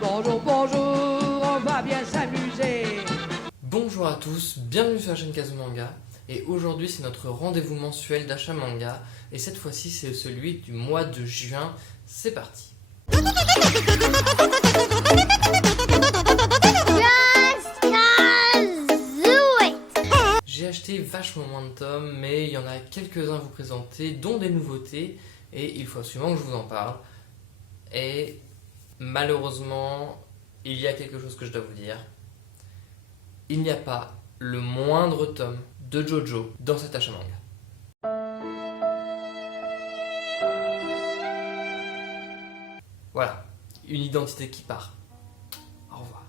Bonjour, bonjour, on va bien s'amuser. Bonjour à tous, bienvenue sur la chaîne Kazumanga. Et aujourd'hui c'est notre rendez-vous mensuel d'achat manga. Et cette fois-ci c'est celui du mois de juin. C'est parti. J'ai acheté vachement moins de tomes, mais il y en a quelques-uns à vous présenter, dont des nouveautés. Et il faut absolument que je vous en parle. Et malheureusement, il y a quelque chose que je dois vous dire. Il n'y a pas le moindre tome de JoJo dans cet achat manga. Voilà, une identité qui part. Au revoir.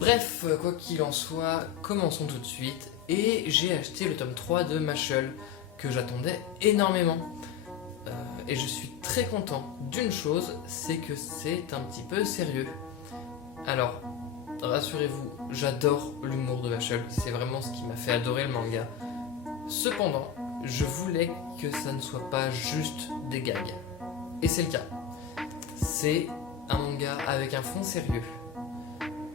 Bref, quoi qu'il en soit, commençons tout de suite. Et j'ai acheté le tome 3 de Mashle, que j'attendais énormément. Et je suis très content d'une chose, c'est que c'est un petit peu sérieux. Alors, rassurez-vous, j'adore l'humour de Mashle, c'est vraiment ce qui m'a fait adorer le manga. Cependant, je voulais que ça ne soit pas juste des gags. Et c'est le cas. C'est un manga avec un fond sérieux.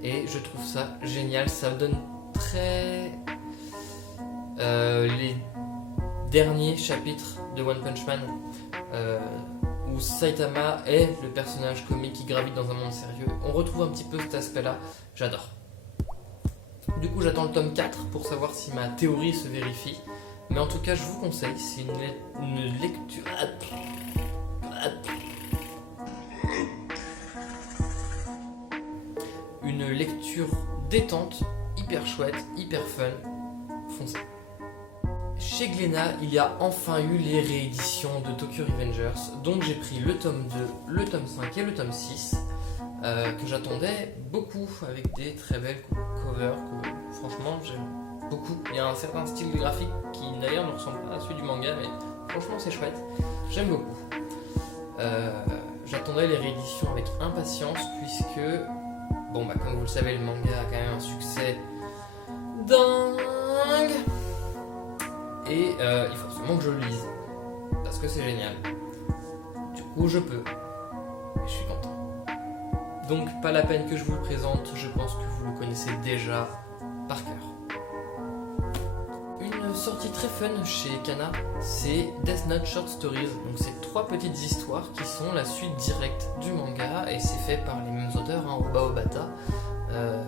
Et je trouve ça génial, ça donne très... les derniers chapitres de One Punch Man, où Saitama est le personnage comique qui gravite dans un monde sérieux. On retrouve un petit peu cet aspect-là, j'adore. Du coup, j'attends le tome 4 pour savoir si ma théorie se vérifie. Mais en tout cas, je vous conseille, c'est une lecture... Une lecture détente, hyper chouette, hyper fun. Foncez. Chez Glénat, il y a enfin eu les rééditions de Tokyo Revengers, donc j'ai pris le tome 2, le tome 5 et le tome 6, que j'attendais beaucoup, avec des très belles covers que franchement j'aime beaucoup. Il y a un certain style graphique qui d'ailleurs ne ressemble pas à celui du manga, mais franchement c'est chouette, j'aime beaucoup. J'attendais les rééditions avec impatience, puisque, bon bah comme vous le savez, le manga a quand même un succès dingue. Et il faut absolument que je le lise, parce que c'est génial. Du coup, je peux. Et je suis content. Donc, pas la peine que je vous le présente, je pense que vous le connaissez déjà par cœur. Une sortie très fun chez Kana, c'est Death Note Short Stories. Donc, c'est 3 petites histoires qui sont la suite directe du manga, et c'est fait par les mêmes auteurs, Oba Obata.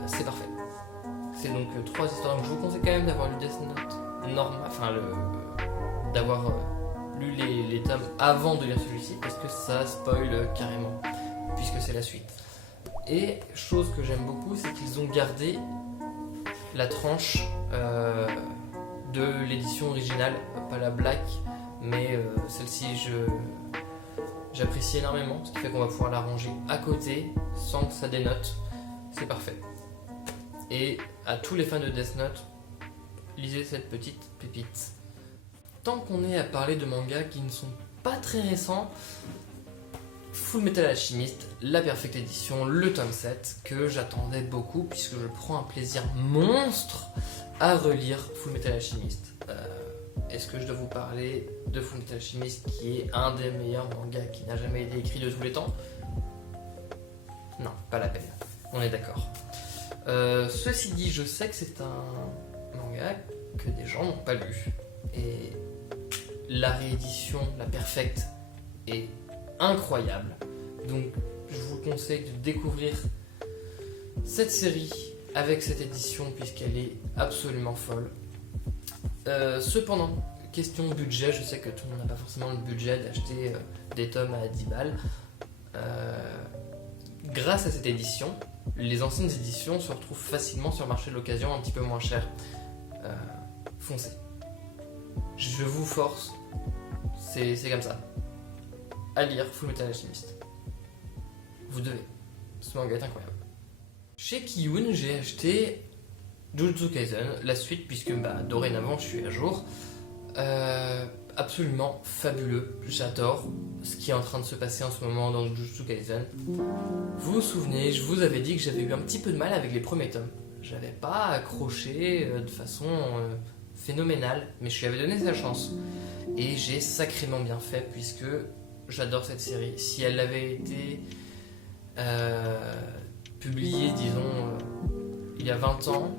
C'est parfait. C'est donc 3 histoires, donc je vous conseille quand même d'avoir lu Death Note. D'avoir lu les tomes avant de lire celui-ci, parce que ça spoil carrément, puisque c'est la suite. Et chose que j'aime beaucoup, c'est qu'ils ont gardé la tranche de l'édition originale, pas la black, mais celle-ci j'apprécie énormément, ce qui fait qu'on va pouvoir la ranger à côté sans que ça dénote. C'est parfait. Et à tous les fans de Death Note, lisez cette petite pépite. Tant qu'on est à parler de mangas qui ne sont pas très récents, Full Metal Alchemist, la Perfect Edition, le tome 7, que j'attendais beaucoup, puisque je prends un plaisir monstre à relire Full Metal Alchemist. Est-ce que je dois vous parler de Full Metal Alchemist, qui est un des meilleurs mangas qui n'a jamais été écrit de tous les temps? Non, pas la peine, on est d'accord. Ceci dit, je sais que c'est un manga que des gens n'ont pas lu, et la réédition, la Perfect, est incroyable. Donc je vous conseille de découvrir cette série avec cette édition, puisqu'elle est absolument folle. Cependant, question budget, je sais que tout le monde n'a pas forcément le budget d'acheter des tomes à 10 balles. Grâce à cette édition, les anciennes éditions se retrouvent facilement sur le marché de l'occasion, un petit peu moins cher. Foncez. Je vous force, c'est comme ça, à lire Full Metal Alchemist. Vous devez. Ce manga est incroyable. Chez Kiyun, j'ai acheté Jujutsu Kaisen, la suite, puisque dorénavant je suis à jour. Absolument fabuleux, j'adore ce qui est en train de se passer en ce moment dans Jujutsu Kaisen. Vous vous souvenez, je vous avais dit que j'avais eu un petit peu de mal avec les premiers tomes. J'avais pas accroché de façon phénoménale, mais je lui avais donné sa chance. Et j'ai sacrément bien fait, puisque j'adore cette série. Si elle avait été publiée, disons, il y a 20 ans.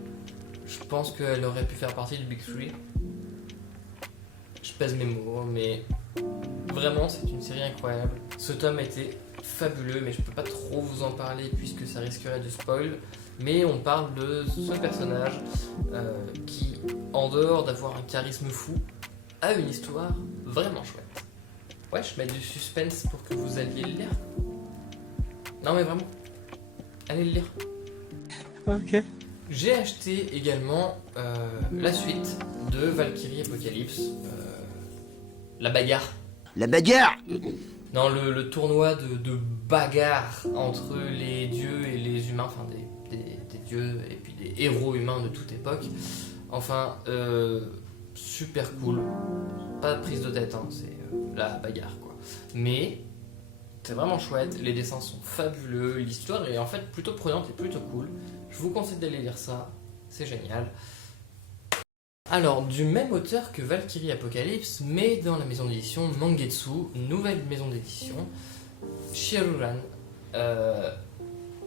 Je pense qu'elle aurait pu faire partie du Big Three. Je pèse mes mots, mais vraiment, c'est une série incroyable. Ce tome était fabuleux, mais je peux pas trop vous en parler puisque ça risquerait de spoil. Mais on parle de ce personnage qui, en dehors d'avoir un charisme fou, a une histoire vraiment chouette. Ouais, je mets du suspense pour que vous alliez le lire. Non mais vraiment, allez le lire. Ok. J'ai acheté également la suite de Valkyrie Apocalypse, la bagarre. La bagarre! Dans le tournoi de bagarre entre les dieux et les humains, enfin des dieux et puis des héros humains de toute époque. Enfin, super cool. Pas de prise de tête, hein, c'est la bagarre quoi. Mais c'est vraiment chouette, les dessins sont fabuleux, l'histoire est en fait plutôt prenante et plutôt cool. Je vous conseille d'aller lire ça, c'est génial. Alors, du même auteur que Valkyrie Apocalypse, mais dans la maison d'édition Mangetsu, nouvelle maison d'édition, Shiruran.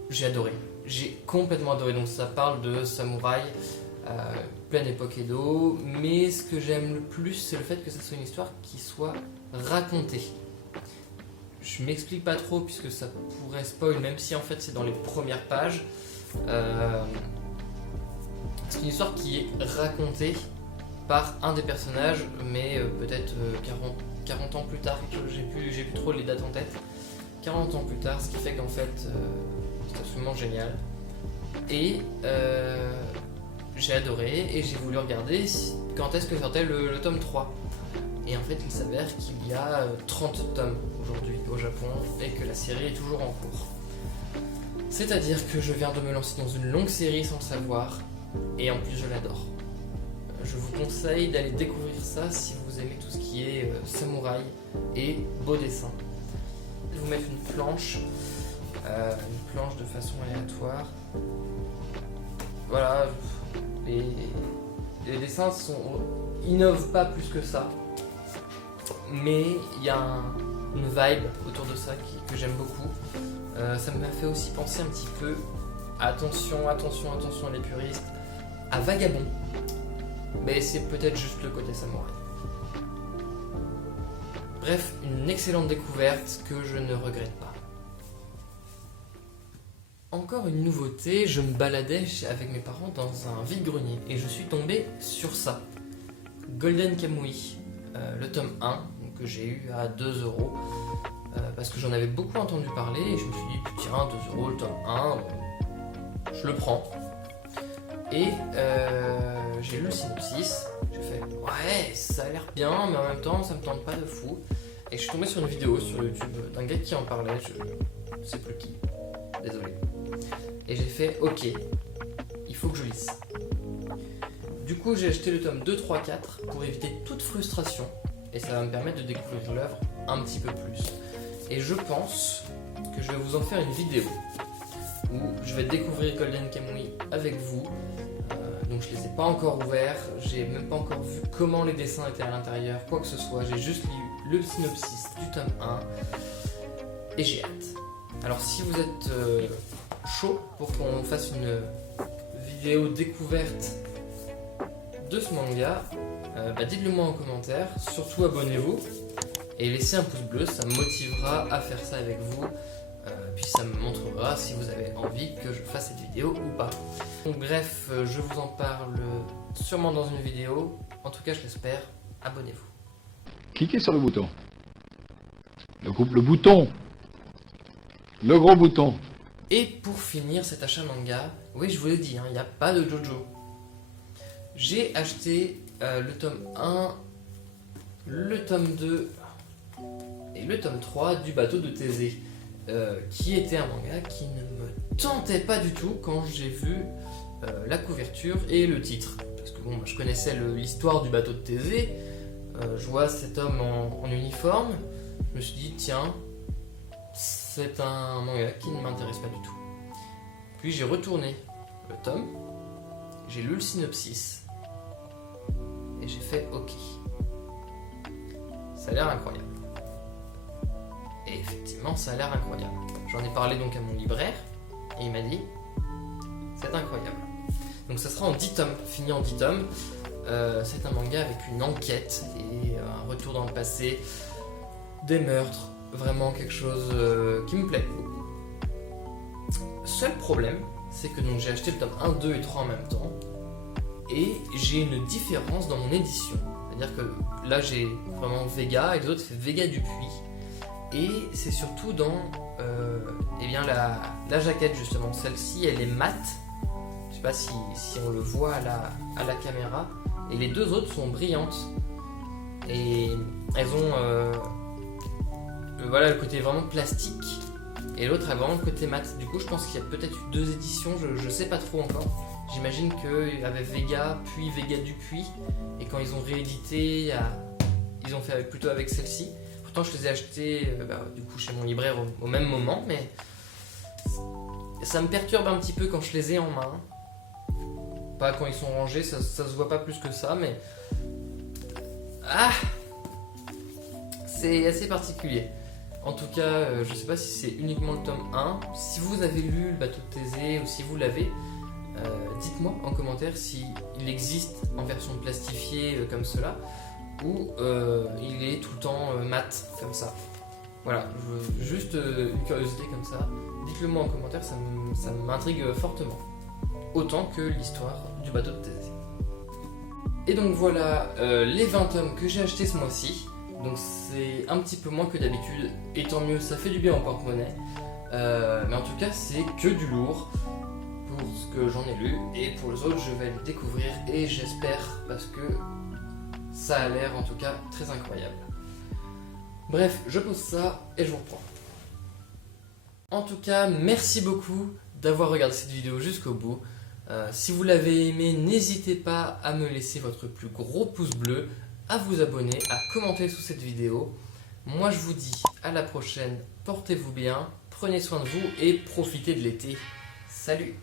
J'ai adoré, j'ai complètement adoré. Donc ça parle de samouraï, pleine époque Edo, mais ce que j'aime le plus, c'est le fait que ça soit une histoire qui soit racontée. Je m'explique pas trop puisque ça pourrait spoil, même si en fait c'est dans les premières pages. C'est une histoire qui est racontée par un des personnages, mais peut-être 40 ans plus tard, j'ai plus trop les dates en tête. 40 ans plus tard, ce qui fait qu'en fait c'est absolument génial. Et j'ai adoré et j'ai voulu regarder quand est-ce que sortait le tome 3. Et en fait il s'avère qu'il y a 30 tomes aujourd'hui au Japon et que la série est toujours en cours. C'est-à-dire que je viens de me lancer dans une longue série sans le savoir, et en plus je l'adore. Je vous conseille d'aller découvrir ça si vous aimez tout ce qui est samouraï et beau dessin. Je vais vous mettre une planche de façon aléatoire. Voilà, les dessins innovent pas plus que ça, mais il y a une vibe autour de ça que j'aime beaucoup. Ça m'a fait aussi penser un petit peu, attention les puristes, à Vagabond, mais c'est peut-être juste le côté samouraï. Bref, une excellente découverte que je ne regrette pas. Encore une nouveauté, je me baladais avec mes parents dans un vide-grenier et je suis tombé sur ça. Golden Kamuy, le tome 1, que j'ai eu à 2€. Parce que j'en avais beaucoup entendu parler et je me suis dit tiens 2€, le tome 1, je le prends. Et j'ai lu le synopsis, j'ai fait ouais ça a l'air bien mais en même temps ça me tente pas de fou. Et je suis tombé sur une vidéo sur YouTube d'un gars qui en parlait, je sais plus qui, désolé. Et j'ai fait ok, il faut que je lise. Du coup j'ai acheté le tome 2, 3, 4 pour éviter toute frustration et ça va me permettre de découvrir l'œuvre un petit peu plus. Et je pense que je vais vous en faire une vidéo où je vais découvrir Golden Kamuy avec vous. Donc je les ai pas encore ouverts, j'ai même pas encore vu comment les dessins étaient à l'intérieur, quoi que ce soit. J'ai juste lu le synopsis du tome 1 et j'ai hâte. Alors si vous êtes chaud pour qu'on fasse une vidéo découverte de ce manga, dites-le moi en commentaire, surtout abonnez-vous. Et laissez un pouce bleu, ça me motivera à faire ça avec vous. Puis ça me montrera si vous avez envie que je fasse cette vidéo ou pas. Donc bref, je vous en parle sûrement dans une vidéo. En tout cas, je l'espère. Abonnez-vous. Cliquez sur le bouton. Le bouton. Le gros bouton. Et pour finir cet achat manga, oui je vous l'ai dit, il n'y a pas de Jojo. J'ai acheté le tome 1, le tome 2 et le tome 3 du bateau de Thésée, qui était un manga qui ne me tentait pas du tout quand j'ai vu la couverture et le titre. Parce que bon, je connaissais l'histoire du bateau de Thésée, je vois cet homme en uniforme, je me suis dit tiens, c'est un manga qui ne m'intéresse pas du tout. Puis j'ai retourné le tome, j'ai lu le synopsis et j'ai fait ok. Ça a l'air incroyable. Et effectivement, ça a l'air incroyable. J'en ai parlé donc à mon libraire et il m'a dit c'est incroyable. Donc ça sera en 10 tomes, fini en 10 tomes. C'est un manga avec une enquête et un retour dans le passé, des meurtres, vraiment quelque chose qui me plaît beaucoup. Seul problème, c'est que donc j'ai acheté le tome 1, 2 et 3 en même temps et j'ai une différence dans mon édition. C'est-à-dire que là j'ai vraiment Vega et les autres c'est Vega Dupuis. Et c'est surtout dans eh bien la jaquette justement. Celle-ci elle est mate. Je sais pas si on le voit à la caméra. Et les deux autres sont brillantes. Et elles ont voilà le côté vraiment plastique. Et l'autre a vraiment le côté mat. Du coup je pense qu'il y a peut-être eu 2 éditions. Je sais pas trop encore. J'imagine qu'il y avait Vega puis Vega Dupuis. Et quand ils ont réédité, ils ont fait plutôt avec celle-ci. Pourtant, je les ai achetés du coup chez mon libraire au même moment, mais ça me perturbe un petit peu quand je les ai en main. Pas quand ils sont rangés, ça se voit pas plus que ça, mais c'est assez particulier. En tout cas, je sais pas si c'est uniquement le tome 1. Si vous avez lu le bateau de Thésée ou si vous l'avez, dites-moi en commentaire si il existe en version plastifiée comme cela. Ou il est tout le temps mat comme ça. Voilà, juste une curiosité comme ça. Dites-le moi en commentaire, ça m'intrigue fortement. Autant que l'histoire du bateau de Thésée. Et donc voilà les 20 tomes que j'ai achetés ce mois-ci. Donc c'est un petit peu moins que d'habitude. Et tant mieux, ça fait du bien au porte-monnaie. Mais en tout cas, c'est que du lourd pour ce que j'en ai lu. Et pour les autres, je vais le découvrir. Et j'espère, parce que ça a l'air en tout cas très incroyable. Bref, je pose ça et je vous reprends. En tout cas, merci beaucoup d'avoir regardé cette vidéo jusqu'au bout. Si vous l'avez aimé, n'hésitez pas à me laisser votre plus gros pouce bleu, à vous abonner, à commenter sous cette vidéo. Moi je vous dis à la prochaine, portez-vous bien, prenez soin de vous et profitez de l'été. Salut!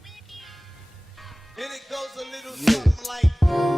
And it goes a little something like